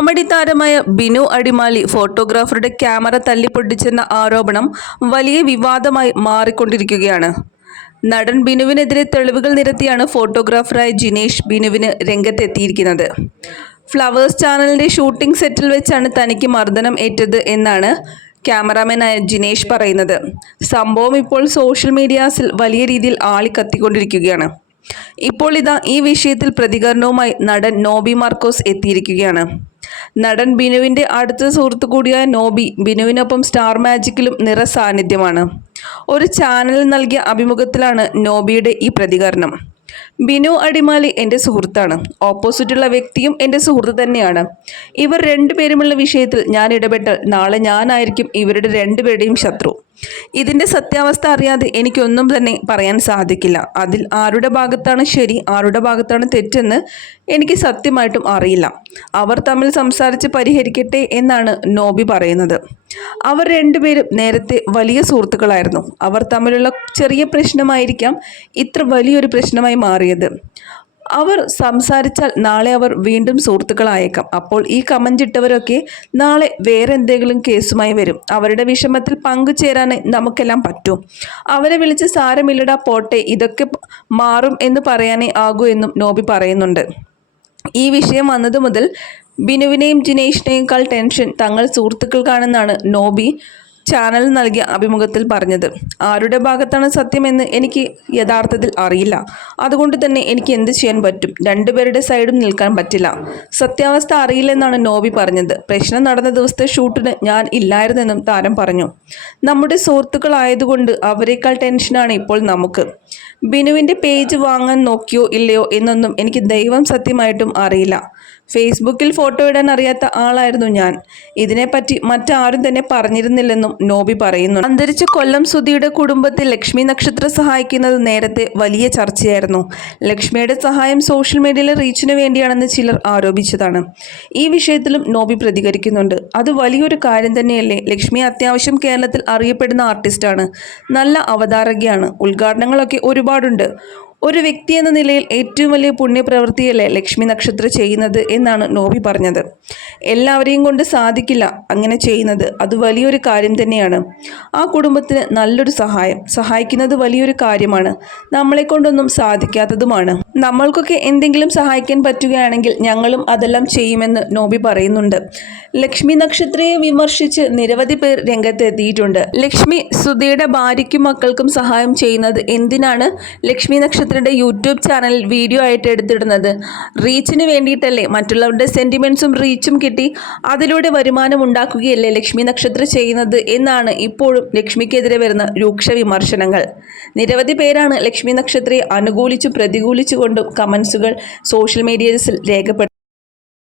Comedy താരമായ ബിനു അടിമാലി ഫോട്ടോഗ്രാഫറുടെ camera തല്ലിപ്പൊട്ടിച്ചെന്ന ആരോപണം വലിയ വിവാദമായി മാറിക്കൊണ്ടിരിക്കുകയാണ്. നടൻ ബിനുവിനെതിരെ തെളിവുകൾ നിരത്തിയാണ് ഫോട്ടോഗ്രാഫറായ ജിനേഷ് ബിനുവിന് രംഗത്തെത്തിയിരിക്കുന്നത്. ഫ്ലവേഴ്സ് ചാനലിന്റെ ഷൂട്ടിംഗ് സെറ്റിൽ വെച്ചാണ് തനിക്ക് മർദ്ദനം ഏറ്റത് എന്നാണ് ക്യാമറാമാനായ ജിനേഷ് പറയുന്നത്. സംഭവം ഇപ്പോൾ സോഷ്യൽ മീഡിയാസിൽ വലിയ രീതിയിൽ ആളി കത്തിക്കൊണ്ടിരിക്കുകയാണ് ഇപ്പോൾ ഇതാ ഈ വിഷയത്തിൽ പ്രതികരണവുമായി നടൻ നോബി മാർക്കോസ് എത്തിയിരിക്കുകയാണ്. നടൻ ബിനുവിന്റെ അടുത്ത സുഹൃത്തു കൂടിയായ നോബി ബിനുവിനൊപ്പം സ്റ്റാർ മാജിക്കിലും നിറസാന്നിധ്യമാണ്. ഒരു ചാനൽ നൽകിയ അഭിമുഖത്തിലാണ് നോബിയുടെ ഈ പ്രതികരണം. ബിനു അടിമാലി എന്റെ സുഹൃത്താണ്. ഓപ്പോസിറ്റുള്ള വ്യക്തിയും എന്റെ സുഹൃത്ത് തന്നെയാണ്. ഇവർ രണ്ടുപേരുമുള്ള വിഷയത്തിൽ ഞാൻ ഇടപെട്ടാൽ നാളെ ഞാനായിരിക്കും ഇവരുടെ രണ്ടുപേരുടെയും ശത്രു. ഇതിന്റെ സത്യാവസ്ഥ അറിയാതെ എനിക്കൊന്നും തന്നെ പറയാൻ സാധിക്കില്ല. അതിൽ ആരുടെ ഭാഗത്താണ് ശരി ആരുടെ ഭാഗത്താണ് തെറ്റെന്ന് എനിക്ക് സത്യമായിട്ടും അറിയില്ല. അവർ തമ്മിൽ സംസാരിച്ച് പരിഹരിക്കട്ടെ എന്നാണ് നോബി പറയുന്നത്. അവർ രണ്ടുപേരും നേരത്തെ വലിയ സുഹൃത്തുക്കളായിരുന്നു. അവർ തമ്മിലുള്ള ചെറിയ പ്രശ്നമായിരിക്കാം ഇത്ര വലിയൊരു പ്രശ്നമായി മാറിയത്. അവർ സംസാരിച്ചാൽ നാളെ അവർ വീണ്ടും സുഹൃത്തുക്കളായേക്കാം. അപ്പോൾ ഈ കമന്റ് ഇട്ടവരൊക്കെ നാളെ വേറെ എന്തെങ്കിലും കേസുമായി വരും. അവരുടെ വിഷമത്തിൽ പങ്കുചേരാൻ നമുക്കെല്ലാം പറ്റും. അവരെ വിളിച്ച് സാരമില്ലടാ പോട്ടെ ഇതൊക്കെ മാറും എന്ന് പറയാനേ ആകൂ എന്നും നോബി പറയുന്നുണ്ട്. ഈ വിഷയം വന്നത് മുതൽ ബിനുവിനെയും ജിനേഷിനെയുംക്കാൾ ടെൻഷൻ തങ്ങൾ സുഹൃത്തുക്കൾക്കാണെന്നാണ് നോബി. ചാനൽ നൽകിയ അഭിമുഖത്തിൽ പറഞ്ഞത് ആരുടെ ഭാഗത്താണ് സത്യമെന്ന് എനിക്ക് യഥാർത്ഥത്തിൽ അറിയില്ല. അതുകൊണ്ട് തന്നെ എനിക്ക് എന്ത് ചെയ്യാൻ പറ്റും? രണ്ടുപേരുടെ സൈഡും നിൽക്കാൻ പറ്റില്ല. സത്യാവസ്ഥ അറിയില്ലെന്നാണ് നോബി പറഞ്ഞത്. പ്രശ്നം നടന്ന ദിവസത്തെ ഷൂട്ടിന് ഞാൻ ഇല്ലായിരുന്നെന്നും താരം പറഞ്ഞു. നമ്മുടെ സുഹൃത്തുക്കളായതുകൊണ്ട് അവരെക്കാൾ ടെൻഷനാണ് ഇപ്പോൾ നമുക്ക്. ബിനുവിന്റെ പേജ് വാങ്ങാൻ നോക്കിയോ ഇല്ലയോ എന്നൊന്നും എനിക്ക് ദൈവം സത്യമായിട്ടും അറിയില്ല. ഫേസ്ബുക്കിൽ ഫോട്ടോ ഇടാൻ അറിയാത്ത ആളായിരുന്നു ഞാൻ. ഇതിനെപ്പറ്റി മറ്റാരും തന്നെ പറഞ്ഞിരുന്നില്ലെന്നും നോബി പറയുന്നു. അന്തരിച്ച കൊല്ലം സുധിയുടെ കുടുംബത്തെ ലക്ഷ്മി നക്ഷത്രം സഹായിക്കുന്നത് നേരത്തെ വലിയ ചർച്ചയായിരുന്നു. ലക്ഷ്മിയുടെ സഹായം സോഷ്യൽ മീഡിയയിലെ റീച്ചിന് വേണ്ടിയാണെന്ന് ചിലർ ആരോപിച്ചതാണ്. ഈ വിഷയത്തിലും നോബി പ്രതികരിക്കുന്നുണ്ട്. അത് വലിയൊരു കാര്യം തന്നെയല്ലേ? ലക്ഷ്മി അത്യാവശ്യം കേരളത്തിൽ അറിയപ്പെടുന്ന ആർട്ടിസ്റ്റാണ് നല്ല അവതാരകയാണ്. ഉദ്ഘാടനങ്ങളൊക്കെ ഒരുപാടുണ്ട്. ഒരു വ്യക്തി എന്ന നിലയിൽ ഏറ്റവും വലിയ പുണ്യപ്രവൃത്തിയല്ലേ ലക്ഷ്മി നക്ഷത്രം ചെയ്യുന്നത് എന്നാണ് നോബി പറഞ്ഞത്. എല്ലാവരെയും കൊണ്ട് സാധിക്കില്ല അങ്ങനെ ചെയ്യുന്നത് അത് വലിയൊരു കാര്യം തന്നെയാണ്. ആ കുടുംബത്തിന് നല്ലൊരു സഹായം സഹായിക്കുന്നത് വലിയൊരു കാര്യമാണ്. നമ്മളെ കൊണ്ടൊന്നും സാധിക്കാത്തതുമാണ്. നമ്മൾക്കൊക്കെ എന്തെങ്കിലും സഹായിക്കാൻ പറ്റുകയാണെങ്കിൽ ഞങ്ങളും അതെല്ലാം ചെയ്യുമെന്ന് നോബി പറയുന്നുണ്ട്. ലക്ഷ്മി നക്ഷത്രയെ വിമർശിച്ച് നിരവധി പേർ രംഗത്തെത്തിയിട്ടുണ്ട്. ലക്ഷ്മി സുധയുടെ ഭാര്യയ്ക്കും മക്കൾക്കും സഹായം ചെയ്യുന്നത് എന്തിനാണ്? ലക്ഷ്മി നക്ഷത്രയുടെ യൂട്യൂബ് ചാനൽ വീഡിയോ ആയിട്ട് എടുത്തിടുന്നത്. റീച്ചിന് വേണ്ടിയിട്ടല്ലേ? മറ്റുള്ളവരുടെ സെന്റിമെന്റ്സും റീച്ചും കിട്ടി അതിലൂടെ വരുമാനം ഉണ്ടാക്കുകയല്ലേ ലക്ഷ്മി നക്ഷത്ര ചെയ്യുന്നത് എന്നാണ് ഇപ്പോഴും ലക്ഷ്മിക്കെതിരെ വരുന്ന രൂക്ഷ വിമർശനങ്ങൾ. നിരവധി പേരാണ് ലക്ഷ്മി നക്ഷത്രയെ അനുകൂലിച്ചും പ്രതികൂലിച്ചുകൊണ്ടും കമൻസുകൾ സോഷ്യൽ മീഡിയസിൽ രേഖപ്പെടുത്തി